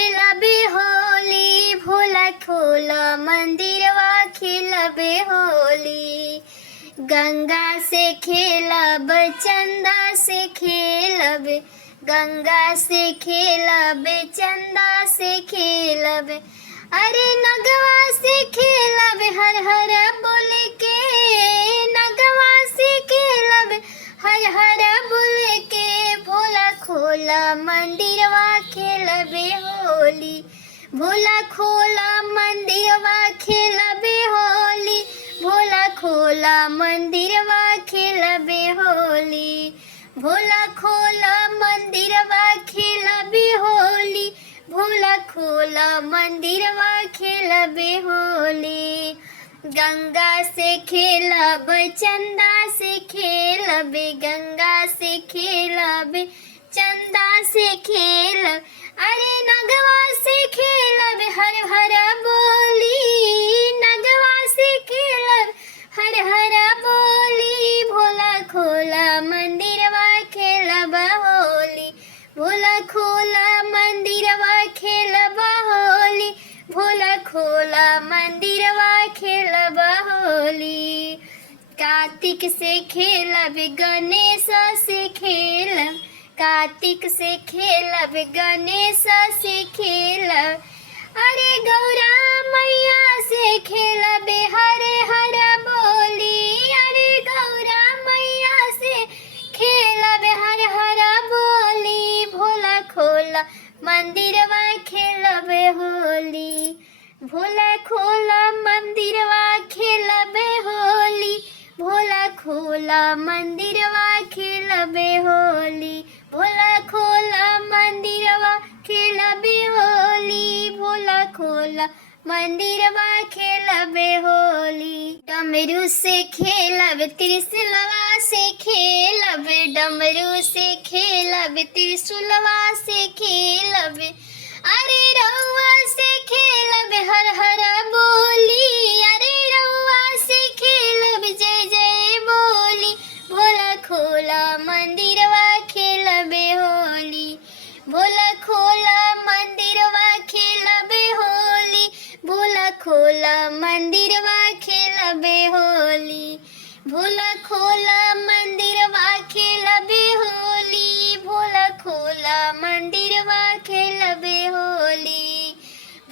खेलबे होली, भोला खोला मंदिरवा खेलबे होली। गंगा से खेलब, चंदा से खेलब, गंगा से खेलब, चंदा से खेलब। अरे नगवा से खेलब, हर हर बोल के, नगवा से खेलब, हर हर बोल के। भोला खोला मंदिरवा खेलबे होली, भोला खोला मंदिरवा खेलबे होली, भोला खोला मंदिरवा खेलबे होली। भोला खोला मंदिरवा खेलबे होली, भोला खोला मंदिरवा खेलबे होली। गंगा से खेलब, चंदा से खेलब, गंगा से खेलब, चंदा से खेलब। अरे नगवा से खेलब, हर हर बोली, नगवा से खेलब, हर हर बोली। भोला खोला मंदिरवा खेलब होली, भोला खोला मंदिरवा खेलब होली, भोला खोला मंदिरवा खेलब होली। कार्तिक से खेलब, गणेश से खेलब, कार्तिक से खेलब, गणेश से खेलब। अरे गौरा मैया से खेलब, हरे हर बोली, अरे गौरा मैया से खेलब, हर हर बोली। भोला खोला मंदिरवा खेलब होली, भोला खोला मंदिरवा खेलब होली, भोला खोला मंदिरवा खेलब होली, भोला खोला मंदिरवा खेलब होली, भोला खोला मंदिरवा खेलब होली। डमरू से खेलब, त्रिशूलवा से खेलब, डमरू से खेलब, त्रिशूलवा से खेलब। अरे रउआ से खेलब, हर हर बोली, अरे रउआ से खेलब, जय जय बोली। भोला खोला मंदिरवा खेलब होली, भोला खोला मंदिरवा खेलब होली, भोला खोला मंदिरवा खेलब होली, भोला खोला मंदिरवा खेलब होली, भोला खोला मंदिरवा खेलब होली,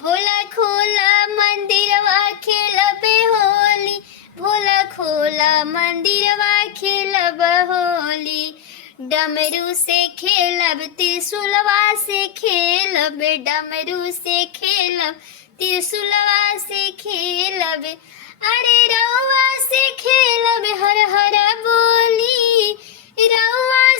भोला खोला मंदिरवा खेलब होली, भोला खोला मंदिरवा खेलब होली। डमरू से खेलब, त्रिशूलवा से खेलब, डमरू से खेलब, त्रिशूलवा से खेलब। अरे रउआ से खेलब, हर हर बोली, रउआ